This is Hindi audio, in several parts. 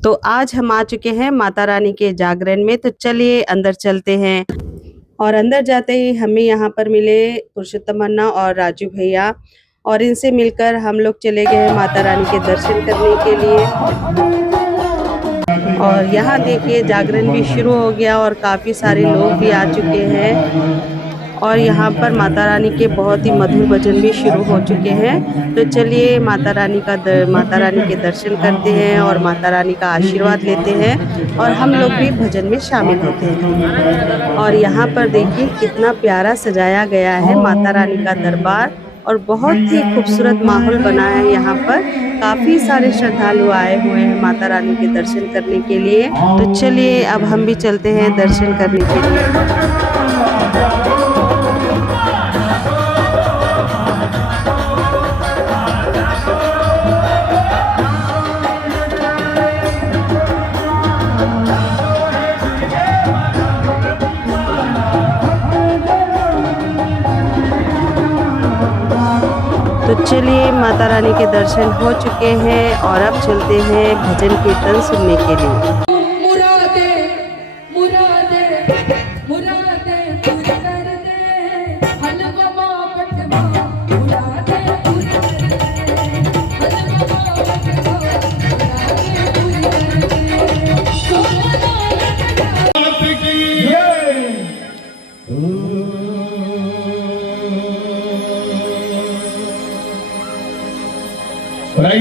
तो आज हम आ चुके हैं माता रानी के जागरण में, तो चलिए अंदर चलते हैं। और अंदर जाते ही हमें यहाँ पर मिले पुरुषोत्तम अन्ना और राजू भैया, और इनसे मिलकर हम लोग चले गए माता रानी के दर्शन करने के लिए। और यहाँ देखिए जागरण भी शुरू हो गया और काफ़ी सारे लोग भी आ चुके हैं। और यहाँ पर माता रानी के बहुत ही मधुर भजन भी शुरू हो चुके हैं। तो चलिए माता रानी के दर्शन करते हैं और माता रानी का आशीर्वाद लेते हैं, और हम लोग भी भजन में शामिल होते हैं। और यहाँ पर देखिए कितना प्यारा सजाया गया है माता रानी का दरबार, और बहुत ही खूबसूरत माहौल बना है। यहाँ पर काफ़ी सारे श्रद्धालु आए हुए हैं माता रानी के दर्शन करने के लिए। तो चलिए अब हम भी चलते हैं दर्शन करने के लिए। तो चलिए माता रानी के दर्शन हो चुके हैं और अब चलते हैं भजन कीर्तन सुनने के लिए।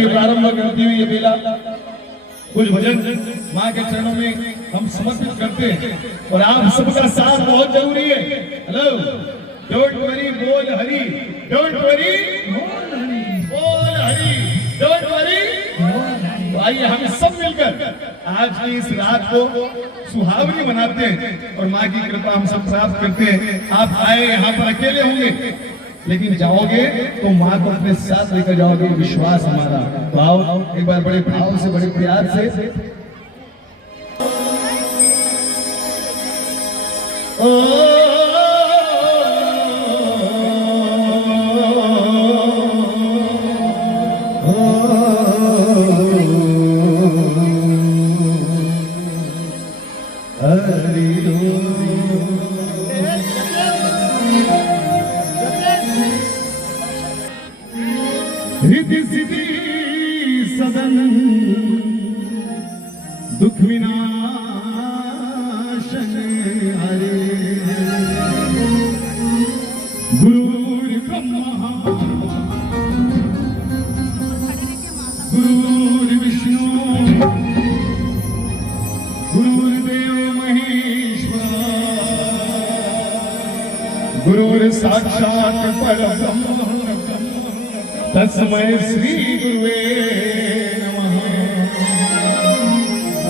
प्रारंभ करती हुई ये बेला कुछ भजन माँ के चरणों में हम समर्पित करते हैं, और आप सबका साथ बहुत जरूरी है। हेलो, डोंट वरी बोल हरी, डोंट वरी बोल हरी, डोंट वरी। तो आइए हम सब मिलकर आज की इस रात को सुहावनी बनाते हैं और माँ की कृपा हम सब प्राप्त करते हैं। आप आए यहाँ पर अकेले होंगे, लेकिन जाओगे तो माँ को अपने साथ लेकर जाओगे, विश्वास हमारा। तो आओ एक बार बड़े भाव से, बड़े प्यार से रिद्धि सिद्धि सदन दुख विनाशन हरे, गुरुर् ब्रह्मा गुरुर् विष्णु गुरुर्देव महेश्वर, गुरुर् साक्षात् परब्रह्म तस्मै श्री गुरुवे नमः।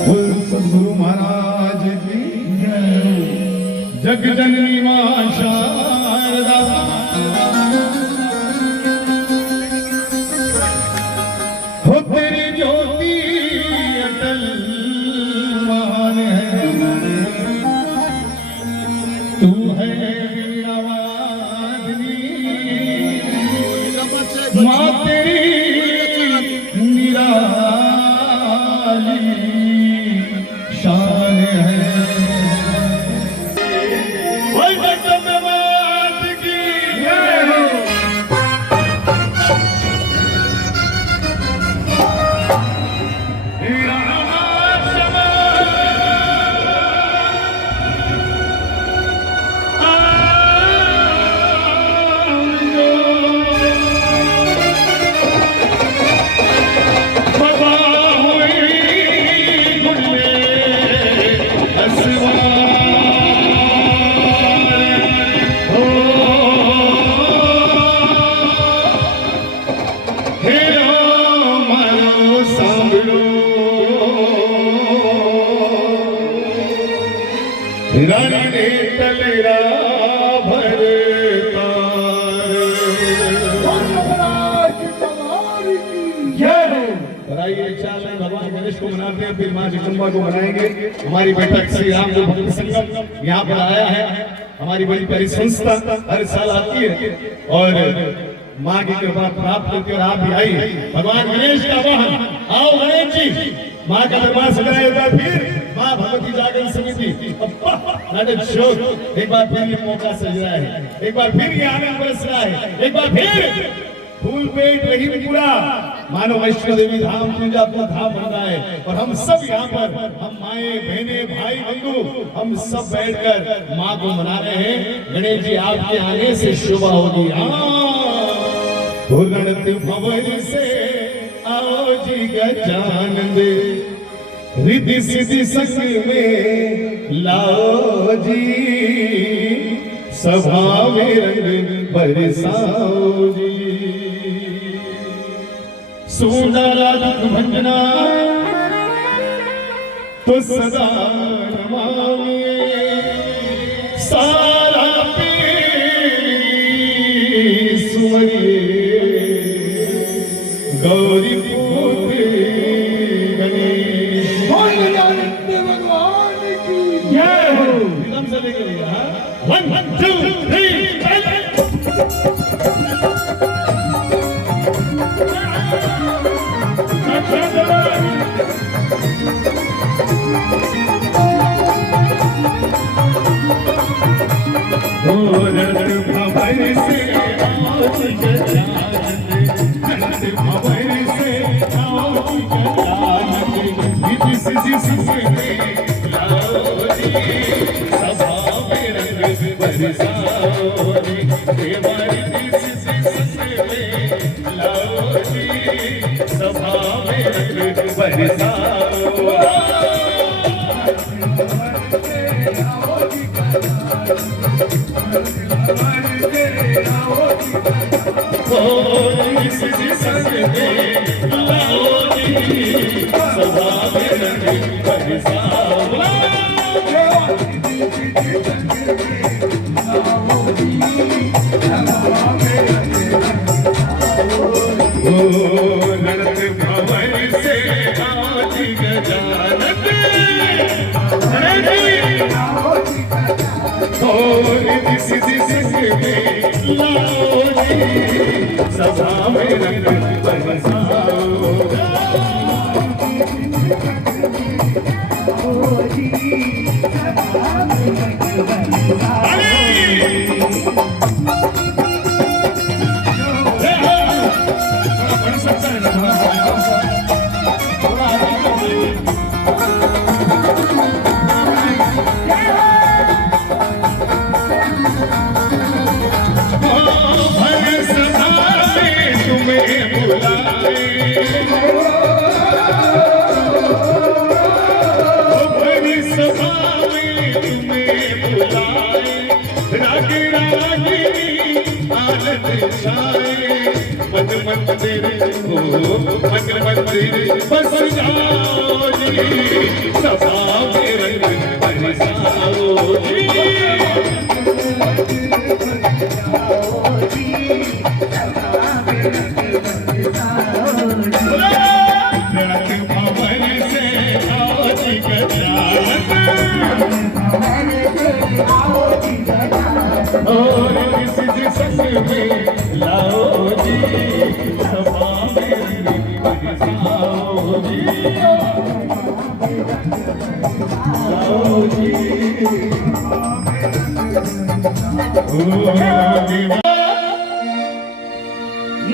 बोल सद्गुरु महाराज की जय। जग जननी मां शारदा, हो तेरी ज्योति अटल महान है, तू है माँ तेरी निराली शान है। भगवान गणेश को मनाते हैं, फिर माँ जगदम्बा को मनाएंगे। हमारी बैठक श्री राम जो भक्त संगम यहाँ पर आया है, हमारी बड़ी प्यारी संस्था हर साल आती है और माँ की कृपा प्राप्त करती है। और आप भी आइए, भगवान गणेश का वाहन, आओ गणेश जी। माँ का दरबार सजाया एक बार फिर माँ भगवती जागरण समिति नाटक शो एक बार फिर ये मौका सज रहा है, एक बार फिर ये आनंद बरस रहा है, एक बार फिर फूल पेट रहीमपुरा मानो वैष्णो देवी धाम तुंजापुर धाम बन रहा है। और हम सब यहाँ पर हम माए बहने भाई बंधु हम सब बैठकर माँ को मना रहे हैं। गणेश जी आपके आने से शोभा होगी। रणत भवन से आओ जी गजानंद रिद्धि सिद्धि संग में लाओ जी सभा में रंग बरसाओ जी सुंदरा दुख भंजना तो सदा रमावे सारा पीर सुमरिए गौरी पुत्र गणेश भगवान की जय हो। एकदम से लेकर 1 2 3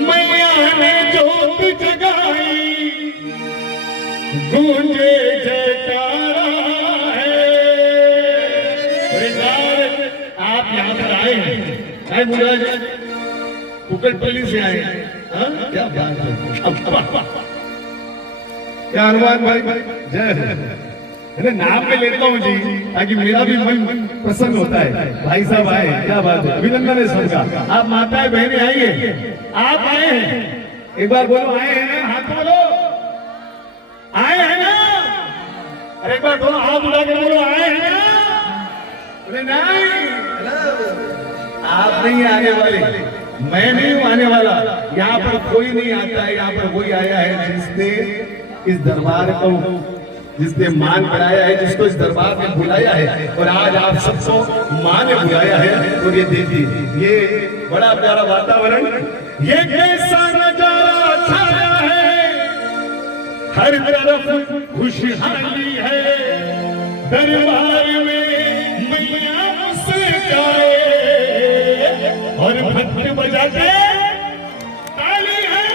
मैया ने जोत जगाई गूंजे जयकारा है। आप यहाँ पर आए हैं मुझे कुकटपल्ली से आए हैं, क्या बात है। क्या हनुमान भाई जय है। नाम में लेता हूँ जी ताकि मेरा भी मन प्रसन्न होता है। भाई साहब आए, क्या बात है, अभिनंदन है सबका। आप माताएं बहनें आइए, आप आए हैं, एक बार बोलो आए हैं ना, हाथ बोलो आए हैं ना, अरे एक बार दोनों हाथ उठा के बोलो आए हैं ना। बोले नहीं, आप नहीं आने वाले, मैं नहीं हूँ आने वाला। यहाँ पर कोई नहीं आता है, यहाँ पर वही आया है जिसने इस दरबार को, जिसने मान कराया है, जिसको इस दरबार में बुलाया है। और आज आप सबको माँ ने बुलाया है। और ये देखिए ये बड़ा प्यारा वातावरण, ये कैसा नजारा छाया है, हर तरफ खुशहाली है, दरबार में मैया मुस्काए और भक्त बजाते ताली है।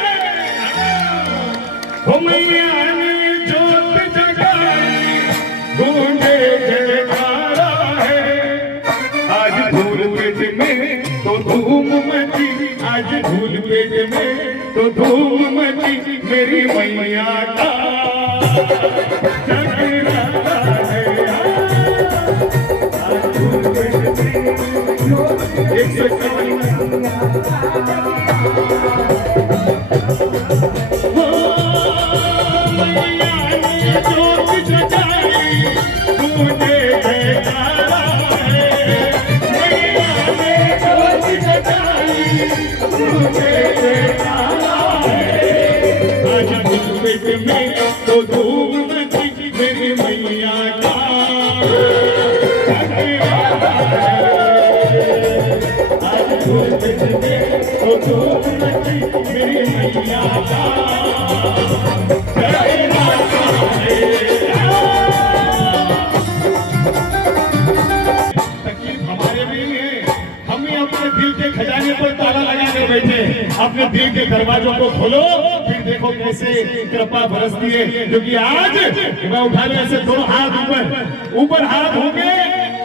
ओ मैया ने जोत जगाई, गूंजे जयकारा है। आज धूल पेट में तो धूम मची, आज धूल पेट में तो धूम मची, मेरी मैया का जगराता है। आज धूल पेट में 151 मैया ने जोत जगाई, गूंजे जयकारा है। मैया ने जोत जगाई, गूंजे जयकारा है। आज धूल पेट में तो धूम मची, मेरी मैया का जगराता है। आज धूल पेट में तो धूम मची, मेरी मैया का जगराता है। तकलीफ हमारे में ही है, हम ही अपने दिल के खजाने पर ताला लगा कर बैठे। अपने दिल के दरवाजों को खोलो, फिर देखो कैसे कृपा बरसती है। क्योंकि आज मैं उठा लूं ऐसे दोनों हाथ ऊपर हाथ होंगे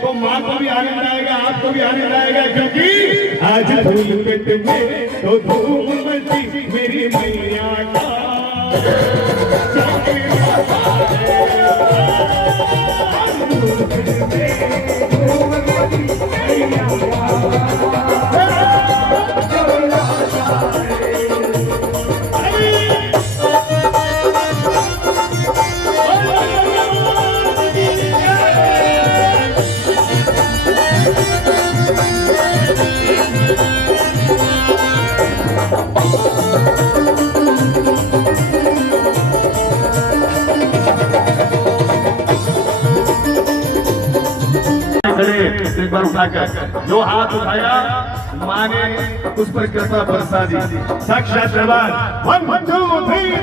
तो माँ को भी आनंद आएगा, आपको भी आनंद आएगा। क्योंकि आज धूल पेट में तो धूम मची, मेरी मैया का जगराता है। धूल पेट में धूम मची, मैया का जगराता है। एक बार उठाकर जो हाथ उठाया, माँ ने उस पर कृपा बरसा दी। साक्षात दरबार 1 2 3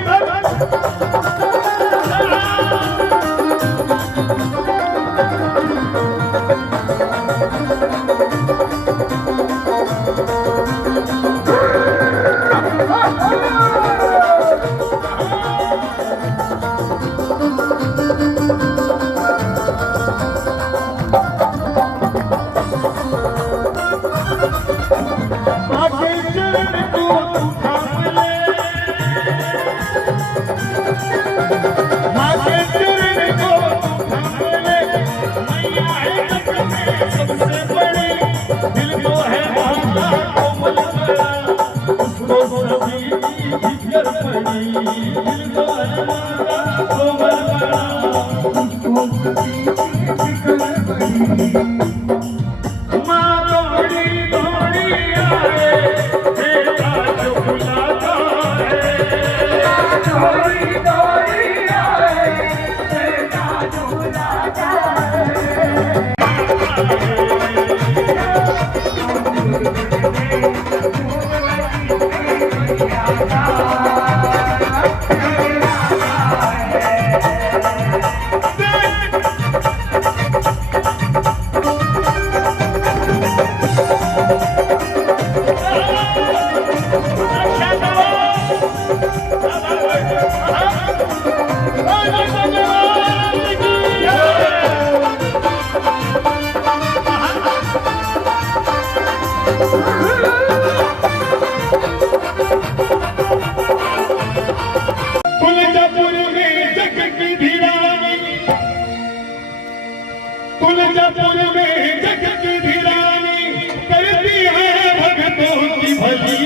तुलजापुर में जग की धीरानी करती है भक्तों की भली।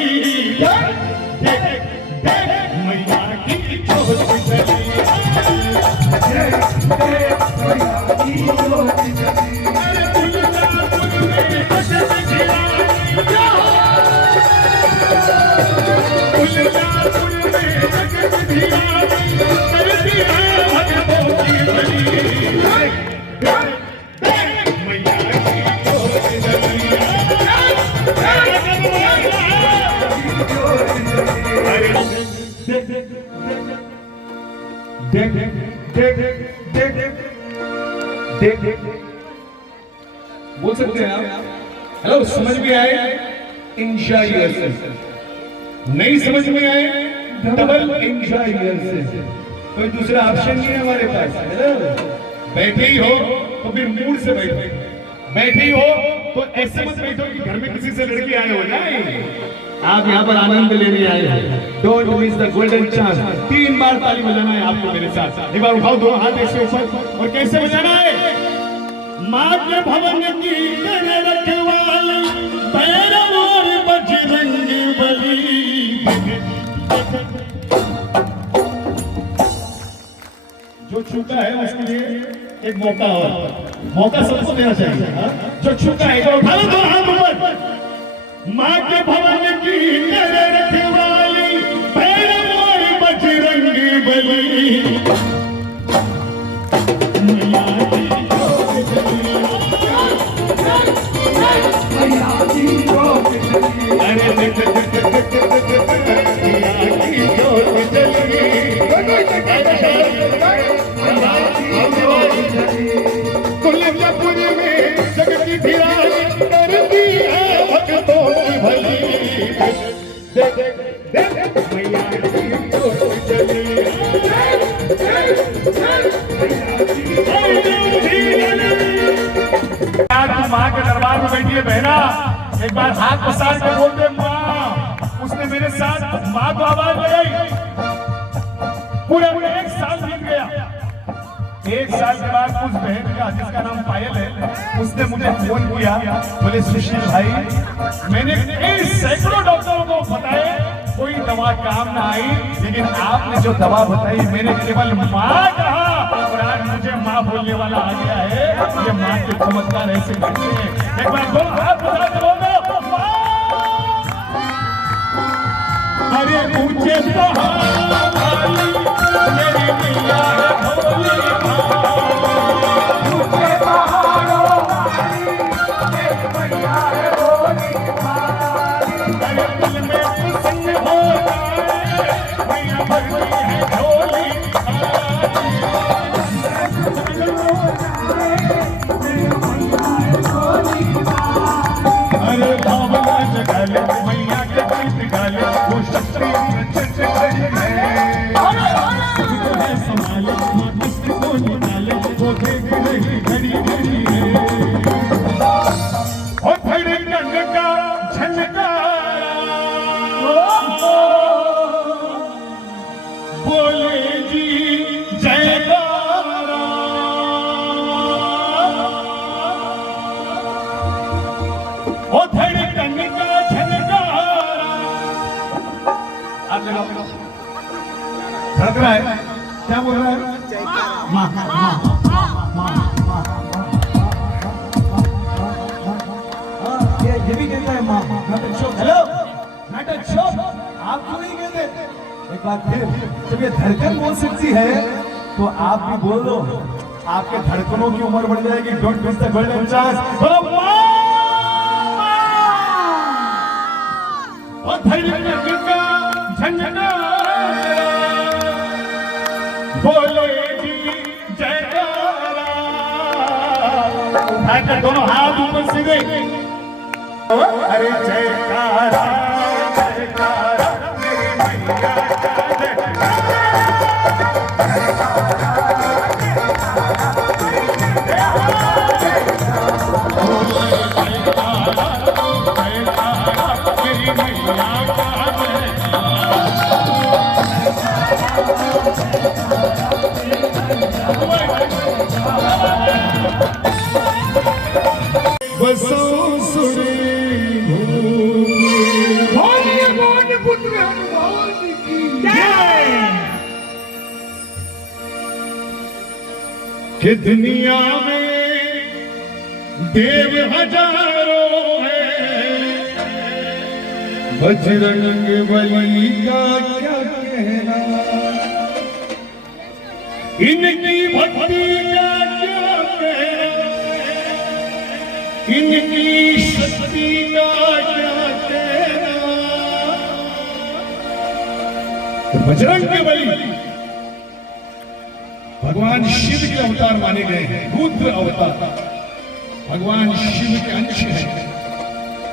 मैया की जोत जली, मैया की जोत जली। तुलजापुर में जग की धीरानी, तुलजापुर में जग की धीरानी करती है भक्तों की भली। देख बोल सकते हैं आप? हेलो, समझ में आए? Enjoy yourself. नहीं समझ में आए? Double enjoy yourself. कोई दूसरा ऑप्शन नहीं है हमारे पास। हेलो, बैठे ही हो तो फिर मूड से बैठो। बैठे ही हो तो ऐसे मत बैठो कि घर में किसी से लड़की आए हो जाए। आप यहाँ पर आनंद लेने आए हो। Don't miss the golden chance. 3 बार ताली बजाना है आपको मेरे साथ। एक बार उठाओ दोनों हाथ ऐसे ऊपर, और कैसे बजाना है? माँ के भवन की करे रखवाली, भैरव और बजरंग बली। जो छूटा है उसके लिए एक मौका, और मौका सबको देना चाहिए। जो छूटा है तो उठा लो दो हाथ ऊपर। माँ के भवन की करे रखवाली, भैरव और बजरंग बली। कुलजपुर में जगत विराज करती है भक्तों की भली। मैया की जोत जली। माँ के दरबार में बैठी है बहना, एक बार हाथ पसार के बोल दे माँ। उसने मेरे साथ माँ को आवाज लगाई। पूरा 1 साल बीत गया। 1 साल के बाद उस बहन का, जिसका नाम पायल है, उसने मुझे फोन किया। बोले सुशील भाई, मैंने कई सैकड़ों डॉक्टरों को बताए, कोई दवा काम ना आई, लेकिन आपने जो दवा बताई, मैंने केवल माँ कहा और आज मुझे माँ बोलने वाला आ गया है। ये माँ के चमत्कार ऐसे करते हैं। एक बार दो हाथ बजा के बोल दो माँ। अरे ऊंचे पहाड़ मेरी मैया है भोली माँ। ऊंचे पहाड़ों मेरी मैया है भोली माँ। अरे दिल में प्रसन्न हो जाए, मैया भरती है झोली। अरे भावना जगा ले मैया के गीत गा ले, वो शक्ति संभाले माँ किसको निकाले, वो देख रही घड़ी घड़ी है। और थड़े रंग का झनकारा बोले जी जयकारा। ओ थड़े रंग का झनकारा। आप लगाओ, धड़क रहा है, क्या बोल रहा है? माँ माँ माँ। ये भी कहता है माँ। नाटक शो। हेलो, नाटक शो। आप क्यों नहीं कहते? एक बात फिर, जब ये धड़कन बोल सकती है तो आप भी बोल दो। आपके धड़कनों की उम्र बढ़ जाएगी। Don't miss the golden chance. बोलो माँ। और धड़कन का झंझना बोले जी जयकारा। उठाकर दोनों हाथ ऊपर सीधे। अरे जयकारा जयकारा मेरी मैया का जयकारा। मेरी मैया का बसो सुरे भोले पुत्र हनुमान की जय। कि दुनिया में देव हजारों हैं, बजरंग बली का क्या कहना। इनकी भक्ति का क्या कहना, इनकी शक्ति का क्या कहना। बजरंग बली भगवान भगवान शिव के अवतार माने गए हैं, रुद्र अवतार भगवान शिव के अंश है।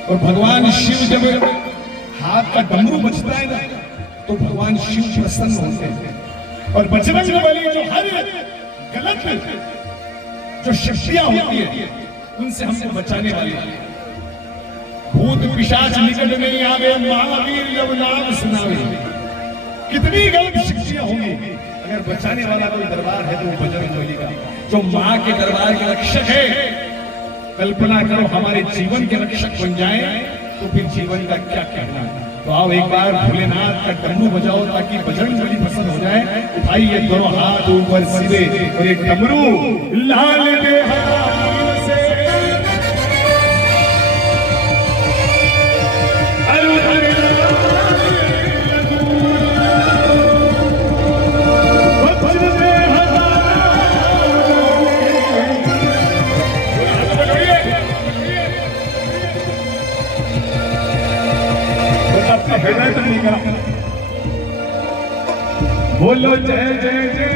और भगवान शिव जब हाथ का डमरू बजता है ना तो भगवान शिव प्रसन्न होते हैं। और बजरंग बली जो हर गलत जो शक्तियां होती है उनसे हमको बचाने वाले, भूत पिशाच निकट नहीं आवे, महावीर जब नाम सुनावे। कितनी गलत शक्तियां होंगी, अगर बचाने वाला कोई दरबार है तो वो बजरंग बली का, जो माँ के दरबार के रक्षक है। कल्पना करो हमारे जीवन के रक्षक बन जाए तो फिर जीवन का क्या कहना। तो आओ एक बार भोलेनाथ का डमरू बजाओ ताकि बजरंग बली प्रसन्न हो जाए। उठाइए दोनों हाथ ऊपर सीधे और एक डमरू लाल दे से बोलो जय जय जय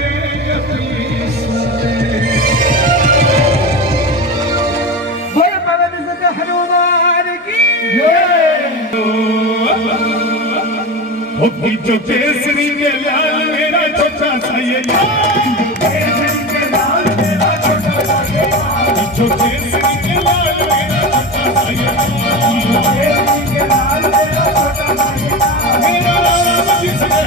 हनुमान की जो केसरी के लाल मेरा छोटा सा ये जो केसरी के लाल मेरा छोटा सा ये मेरा राम जिसने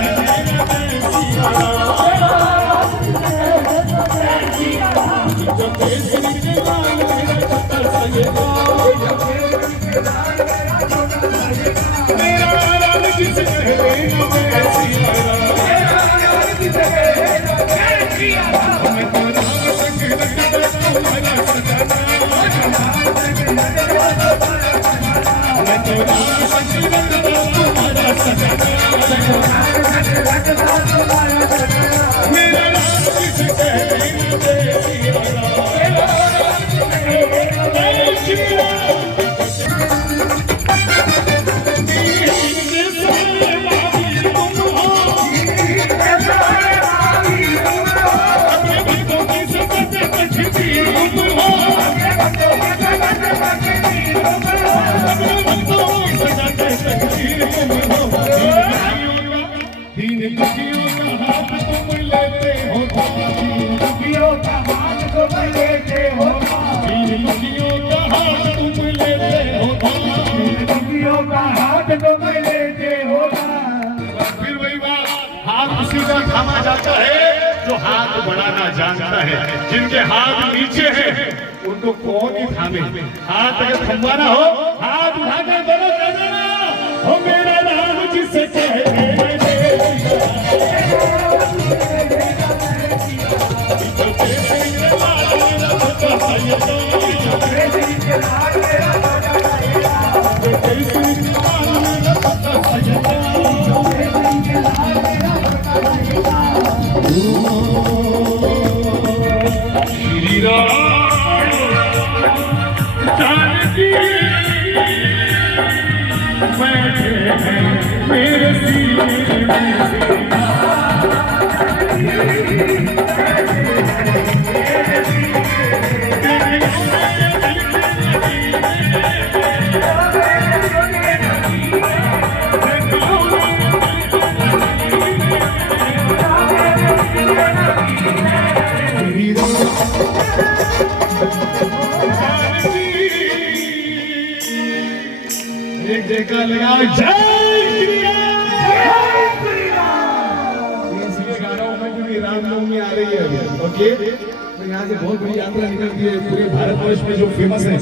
थामा जाता है जो हाथ बढ़ाना जानता है। जिनके हाथ नीचे हैं उनको कौन ही थामे। हाथ अगर थमवाना हो हाथ उठाकर दोनों कह देना हो मेरा नाम जिसे कहते श्री राम जानकी बैठे हैं मेरे सीने में। एक देखा लगा जय श्री राम। इसलिए गा रहा हूं मैं क्योंकि रामनवमी आ रही है अभी। ओके, तो यहाँ से बहुत बड़ी यात्रा निकलती है पूरे भारतवर्ष में जो फेमस है,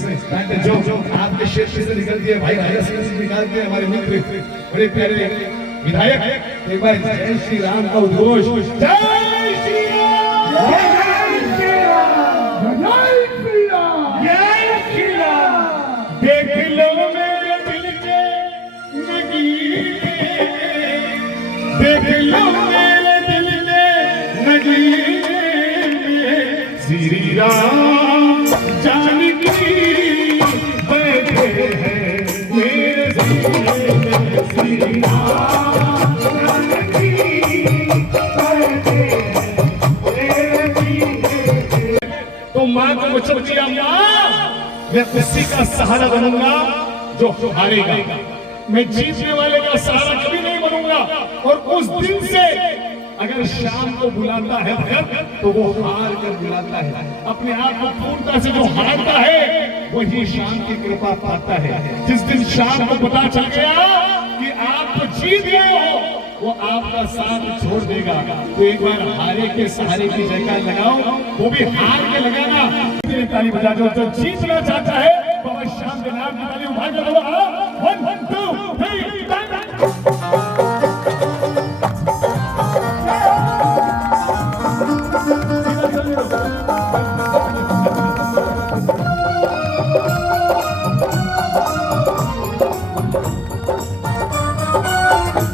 जो आपके क्षेत्र से निकलती है। भाई राजा सिंह से निकालते हैं हमारे मित्र बड़े प्यारे विधायक। एक बार जय श्री राम का उद्घोष, जय श्री राम, जय श्री राम, जय श्री राम, जय श्री राम। देख लो मेरे दिल के नगीने, देख लो मेरे दिल के नगीने, श्री राम जानकी बैठे हैं मेरे सीने में। श्री राम जानकी बैठे हैं मेरे सीने में। तो माँ को वचन दिया, माँ मैं उसी का सहारा बनूंगा जो हारेगा, मैं जीतने वाले का सहारा कभी नहीं बनूंगा। और उस दिन से अगर शाम को बुलाता है भगत तो वो हार कर बुलाता है। अपने आप को पूर्णता से जो हारता है वही शाम की कृपा पाता है। जिस दिन शाम को पता चल गया कि आप तो जीत गए हो, वो आपका साथ छोड़ देगा। तो एक बार हारे के सहारे की जयकार लगाओ, वो भी हार के लगाना। ताली बजा दो जो जीतना चाहता है, बाबा शाम के नाम की ताली उठा कर दो। 1 2 3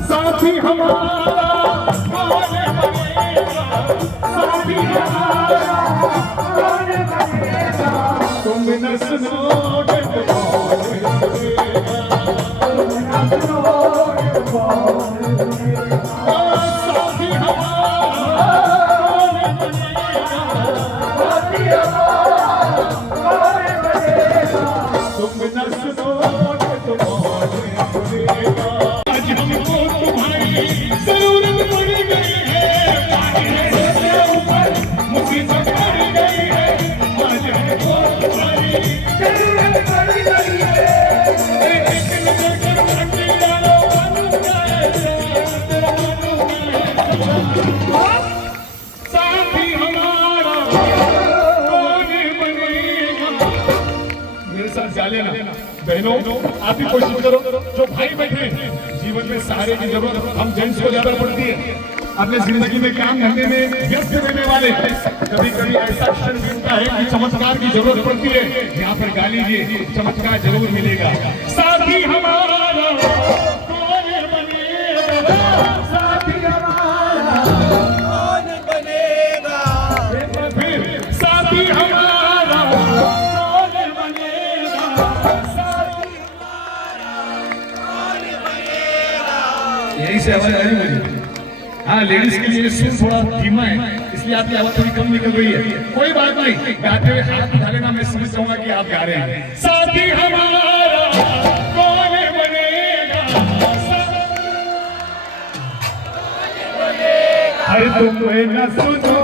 साथी हमारा कौन बनेगा, साथी हमारा कौन बनेगा, तुम न सुनोगे तो कौन बनेगा, तुम न सुनोगे तो कौन बनेगा, साथी हमारा कौन बनेगा, साथी हमारा कौन बनेगा, तुम न सुनोगे तो कौन बनेगा। आज हमको तुम्हारी जरूरत पड़ गई है, ऊपर मुसीबत पड़ गई है, आज हमको तुम्हारी जरूरत पड़ गई है। साथी हमारा कौन बनेगा। मेरे साथ जा लेना बहनों, आप भी कोशिश करो। जो भाई बैठे जीवन में सहारे की जरूरत हम जेंट्स को ज्यादा पड़ती है। अपने जिंदगी में काम धंधे में व्यस्त रहने वाले कभी कभी ऐसा क्षण मिलता है कि चमत्कार की जरूरत पड़ती है। यहाँ पर गा लीजिए, चमत्कार जरूर मिलेगा। साथी हमारा कौन बनेगा, साथी हमारा कौन बनेगा, फिर साथी हमारा कौन बनेगा, साथी हमारा कौन बनेगा। यही से आवाज आ रही मुझे। हाँ, लेडीज के लिए सुर थोड़ा धीमा है, इसलिए आपकी आवाज थोड़ी कम निकल रही है। कोई बात नहीं, गाते हुए हाथ उठा लेना, मैं समझ जाऊंगा कि आप गा रहे हैं। साथी हमारा कौन बनेगा, अरे तुम न सुनो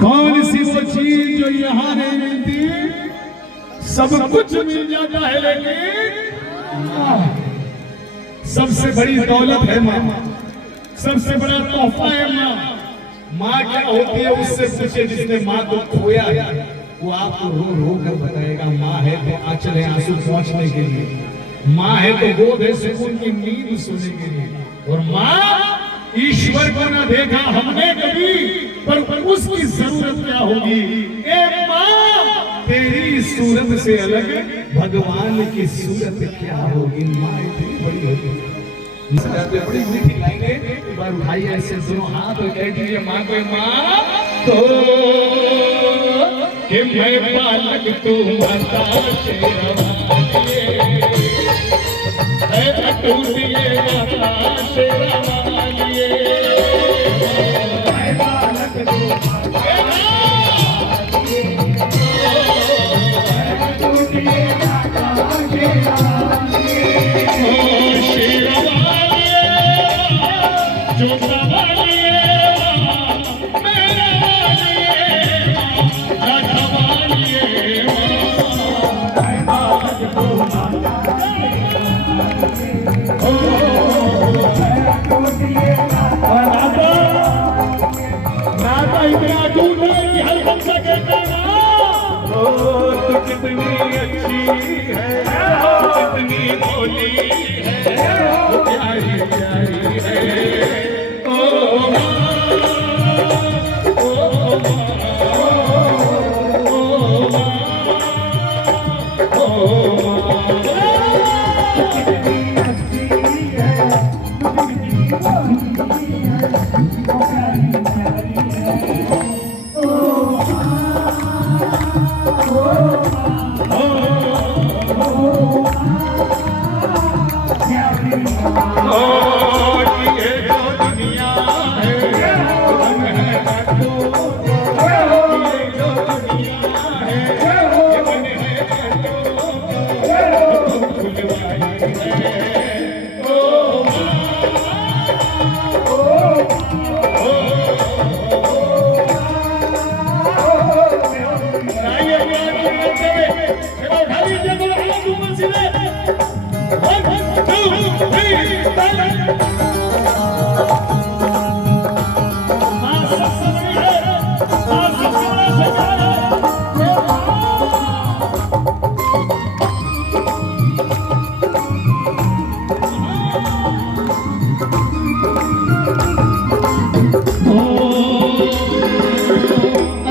कौन सी वो चीज जो यहाँ नहीं मिलती। सब कुछ मिल जाता है लेकिन सबसे बड़ी दौलत है माँ, सबसे बड़ा तोहफा है माँ। माँ क्या होती है उससे पूछे, जिसने माँ को खोया है वो आपको रो रो कर बताएगा। माँ है तो आंचल है आंसू पहुंचने के लिए, माँ है तो गोद है सुकून की नींद सोने के लिए, और माँ ईश्वर ईश्वर को ना देखा हमने कभी, पर उसकी जरूरत क्या होगी। ए माँ तेरी सूरत से अलग भगवान की सूरत क्या होगी। माँ इतनी बड़ी होगी, बड़ी मीठी लाइनें। एक बार उठाइए ऐसे दोनों हाथ और कह दीजिए माँ को, माँ तो कि मैं बालक तू माता शेरवालिए, अटूटिए माता शेरवालिए, मैं बालक तू माता अटूटिए माता शेरवालिए, जो सवालिए मेरा वालिए, राधा वालिए, नाता इतना दूर है कि हर बंदा कहता है ओ तू कितनी अच्छी है, कितनी भोली है, प्यारी प्यारी है। ओ माँ, ओ माँ, ओ माँ, ओ माँ, कितनी अच्छी है,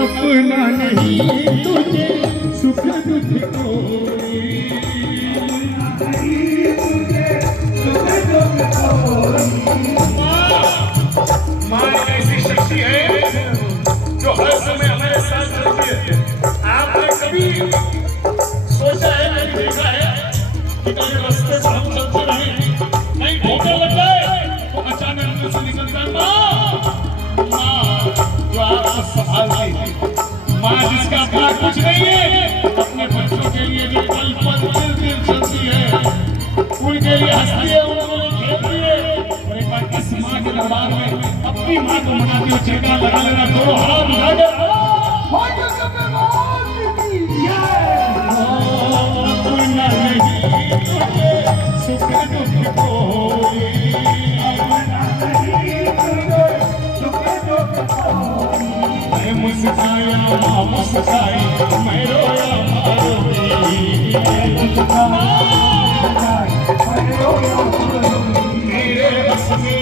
अपना नहीं तुझे सुख दुख कोई, माँ ऐसी शक्ति है जो हर समय हमारे साथ रहती है। आपने कभी सोचा है, नहीं देखा है कि कहीं रास्ते पर हम चलते रहे, कहीं धोखे लग जाए तो अचानक मुंह से निकलता है माँ, माँ जो आपको संभालती है, माँ जिसका अपना कुछ नहीं है, अपने बच्चों के लिए जो पल पल दिल दिल चलती है, उनके लिए हंसती है, उनको खेलती है। और एक बार किस माँ के दरबार में अपनी माँ को मनाती हो, चेहरा लगा लेना, दोनों हाथ उठा के अपना नहीं तुझे सुख दुख कोई, मैं मुस्काया माँ मुस्काई, मैं रोया माँ रोई, मेरे बस में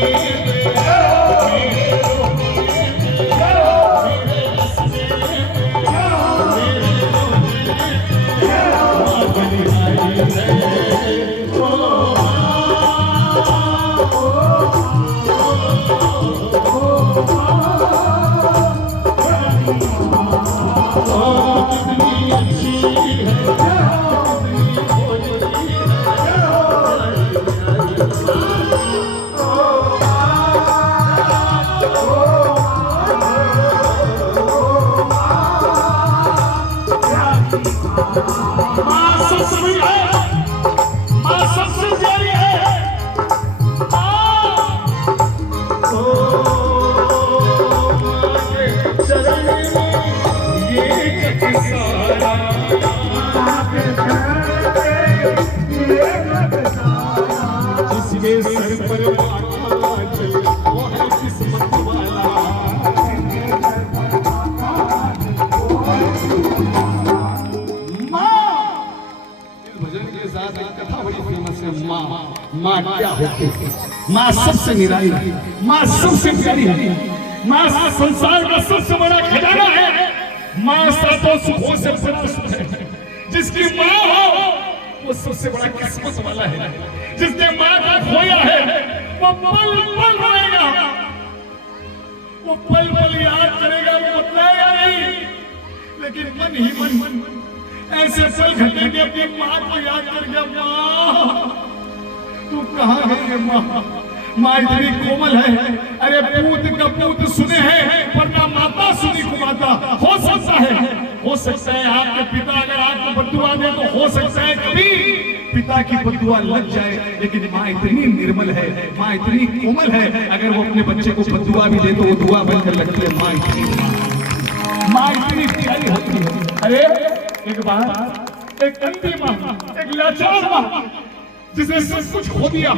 जिसके सर पर बादल वो है किस्मत वाला। माँ, इस भजन के साथ एक कथा बड़ी फेमस है, माँ। माँ क्या होती है। माँ सबसे निराली है, माँ सबसे प्यारी है, माँ संसार का सबसे बड़ा खजाना है। माँ सातों सुखों से बड़ा सुख है। जिसकी माँ हो वो सबसे बड़ा किस्मत वाला है। जिसने माँ का खोया है वो पल पल रोएगा, वो पल पल याद करेगा, वो बतलाएगा नहीं, लेकिन मन ही मन ऐसे पल घटेंगे अपनी माँ को याद करके, माँ तू कहाँ है माँ। माँ इतनी कोमल है, अरे पूत का पूत सुने हैं पर ना माता सुनी को माता। हो सकता है आपके पिता अगर आपको बद्दुआ दे तो हो सकता है कभी पिता की बद्दुआ लग जाए, लेकिन माँ इतनी निर्मल है, माँ इतनी कोमल है, अगर वो अपने बच्चे को बद्दुआ भी दे तो वो दुआ बनकर लगती है। माँ इतनी प्यारी होती है। अरे एक बार एक अंधी माँ, एक लाचार माँ जिसने सब कुछ खो दिया,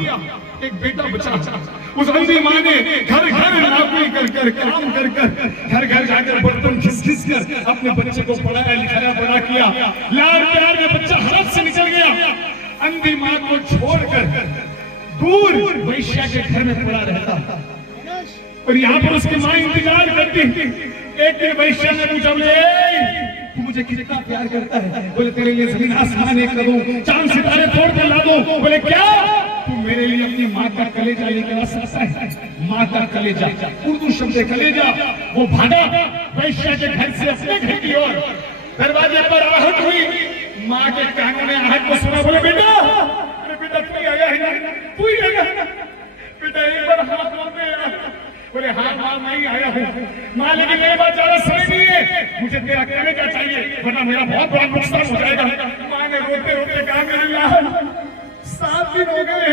एक बेटा बचा। उस अंधी माँ ने घर घर नौकरी कर काम कर घर घर जाकर बर्तन घिस कर अपने बच्चे को पढ़ाया लिखाया बड़ा किया। लाड प्यार में बच्चा हाथ से निकल गया। अंधी माँ को छोड़कर दूर वैश्या के घर में पड़ा रहता और यहाँ पर उसकी माँ इंतजार करती। एक दिन वैश्या ने पूछा, बोले तू मुझे कितना प्यार करता है? बोले तेरे लिए जमीन आसमान एक कर दूं, चांद सितारे तोड़ कर ला दूं। बोले क्या? तू मेरे लिए अपनी माँ का कलेजा लेकर आ सकता है? माँ का कलेजा, उर्दू शब्द कलेजा। वो भागा वैश्या के घर से अपने घर की ओर। दरवाजे पर आहट हुई, माँ के कानों ने आहट को सुना। बोले बेटा, अरे बेटा तू ही आया है ना, तू ही आया है ना बेटा, एक बार हाथ मारने आया। बोले हाँ माँ मैं ही आया हूँ माँ, लेकिन मेरी बात ज्यादा समझ नहीं है, मुझे तेरा कलेजा चाहिए वरना मेरा बहुत बड़ा नुकसान हो जाएगा। माँ ने रोते रोते कहा, मेरे लाल 7 दिन हो गए।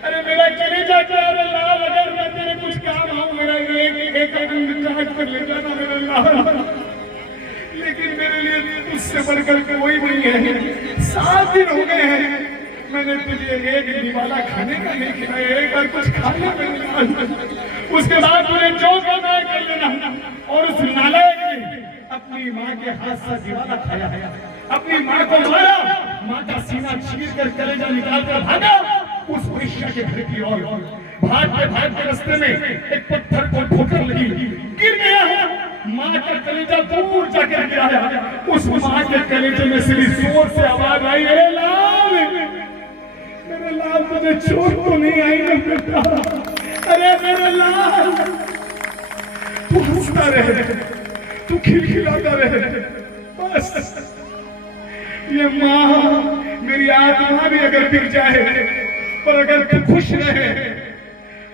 अरे मेरा कलेजा क्या? अरे लाल अगर मैं तेरे कुछ काम आऊं, मेरा एक अंग काट कर ले जाना मेरे लाल, लेकिन मेरे लिए तुझसे बढ़कर कोई नहीं है। 7 दिन हो गए हैं मैंने तुझे एक निवाला खाने का नहीं खिलाया, एक बार कुछ खाने का नहीं। उसके बाद तुझे जो करना है कर लेना। और उस नालायक ने अपनी माँ के हाथ से निवाला खाया है, अपनी माँ को मारा, माँ का सीना चीर कर कलेजा निकाल कर भागा उस वैश्या के घर की ओर। भागते रास्ते में एक पत्थर को ठोकर लगी, गिर गया। माँ का कलेजा दूर जाकर गिराया। उस माँ के कलेजे में से जोर से आवाज आई, अरे लाल, मेरे लाल तुझे चोट तो नहीं आई ना बेटा? अरे मेरे लाल तू हंसता रहे, तू खिलखिलाता रहे, बस। ये माँ मेरी आत्मा भी अगर गिर जाए पर अगर तू खुश रहे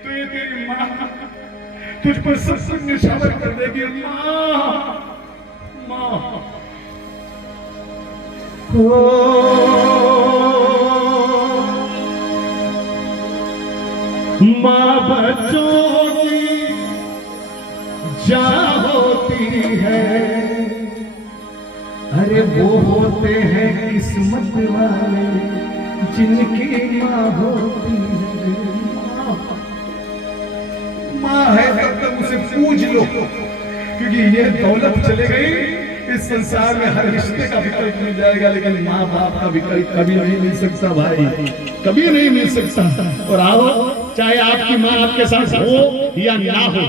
तो ये तेरी माँ तुझ पर सब निशावर कर देगी। माँ माँ बच्चों की जान होती है, अरे वो होते हैं किस्मत वाले जिनकी माँ होती है। माँ है तब तक उसे पूज लो, क्योंकि ये दौलत चले गई इस संसार में हर रिश्ते का विकल्प मिल जाएगा, लेकिन माँ बाप का विकल्प कभी नहीं मिल सकता भाई, कभी नहीं मिल सकता। और आओ, चाहे आपकी माँ आपके साथ हो या ना हो,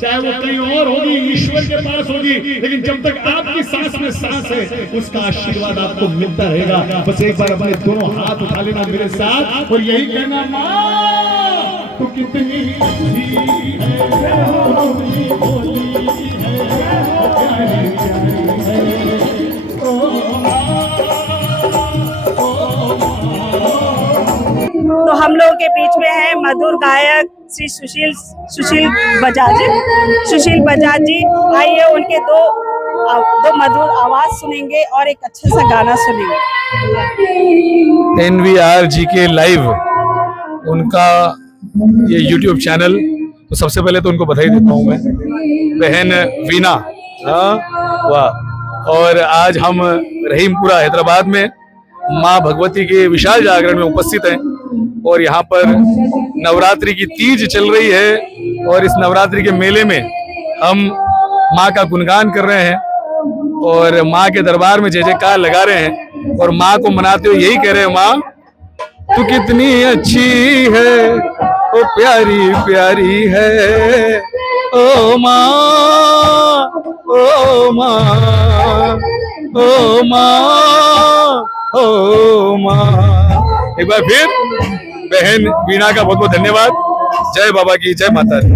चाहे वो कहीं और होगी, ईश्वर के पास होगी, लेकिन जब तक आपकी सांस में सांस है उसका आशीर्वाद आपको मिलता रहेगा। बस एक बार अपने दोनों हाथ उठा लेना मेरे साथ और यही कहना, माँ तू कितनी अच्छी है। तो हम लोगों के बीच में है मधुर गायक श्री सुशील बजाज जी। आइए उनके दो मधुर आवाज सुनेंगे और एक अच्छा सा गाना सुनेंगे। NVR जी के लाइव उनका ये YouTube चैनल, तो सबसे पहले तो उनको बधाई देता हूँ मैं, बहन वीना। वाह। और आज हम रहीमपुरा हैदराबाद में माँ भगवती के विशाल जागरण में उपस्थित हैं और यहाँ पर नवरात्रि की तीज चल रही है और इस नवरात्रि के मेले में हम माँ का गुणगान कर रहे हैं। और माँ के दरबार में जय जयकार लगा रहे हैं और माँ को मनाते हुए यही कह रहे हैं, माँ तू कितनी अच्छी है, ओ प्यारी प्यारी है, ओ माँ, ओ माँ, ओ माँ, ओ माँ। एक बार फिर बहन वीणा का बहुत बहुत धन्यवाद। जय बाबा की, जय माता दी।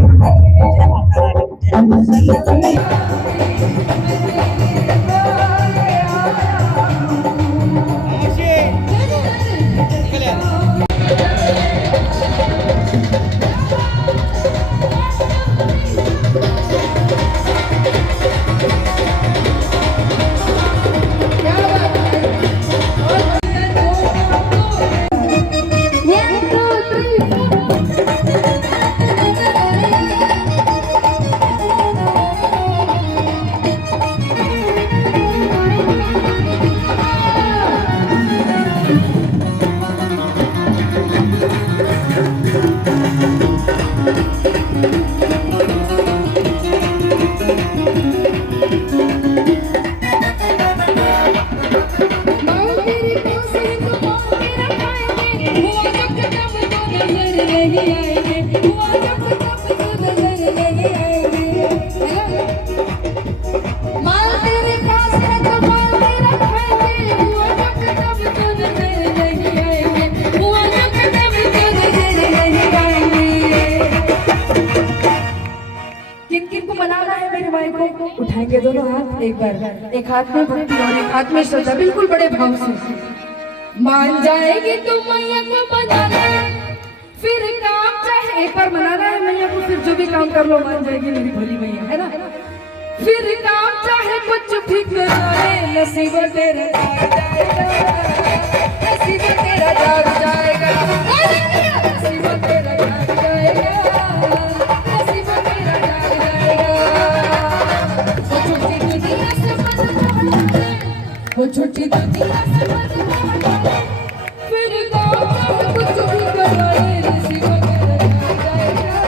उठाएंगे दोनों हाथ एक बार, एक हाथ में भक्ति और एक हाथ में श्रद्धा, बिल्कुल बड़े भाव से। मान जाएगी तुम मैया को मनाना, फिर काम चाहे एक बार मनाना है मैया को, फिर जो भी काम कर लो मान जाएगी मेरी भोली मैया, है ना। फिर काम चाहे कुछ भी करे, नसीब तेरा जाग जाएगा, नसीब तेरा जाग जाएगा, नसीब तेरा जाग जाएगा, नसीब तेरा जाग जाएगा। वो छोटी दुनिया से फिर काम कुछ भी करे, नसीब तेरा जाग जाएगा,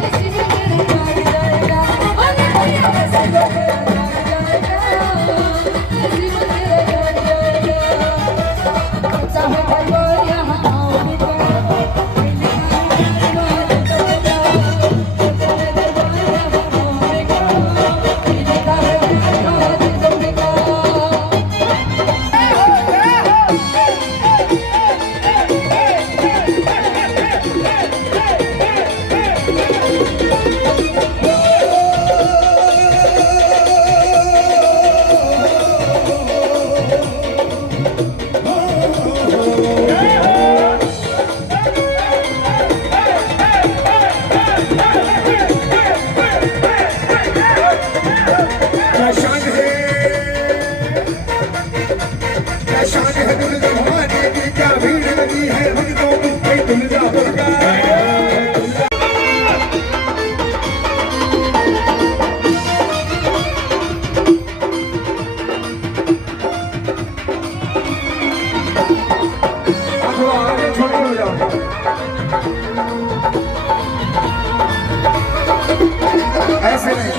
नसीब तेरा जाग जाएगा, नसीब तेरा जाग जाएगा, नसीब तेरा जाग जाएगा। चाहे भगवान यहाँ आओ भी ऐसे नहीं।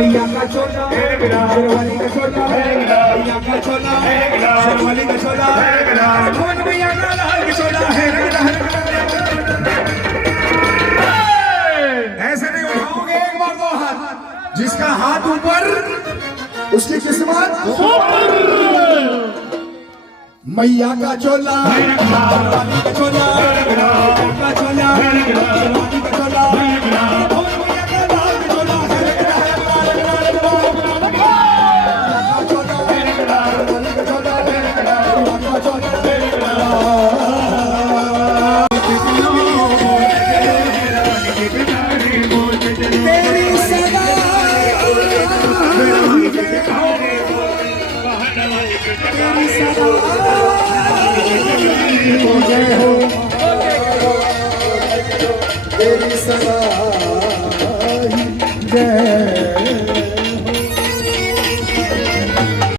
मैया का चोला शेरवाली का चोला मैया का चोला शेरवाली का चोला कौन मैया का लाल का चोला है ऐसे नहीं उठाओगे एक बार दो हाथ जिसका हाथ ऊपर उसकी किस्मत मैया का चोला शेरवाली का चोला का चोला शेरवाली का चोला तेरी सदा जय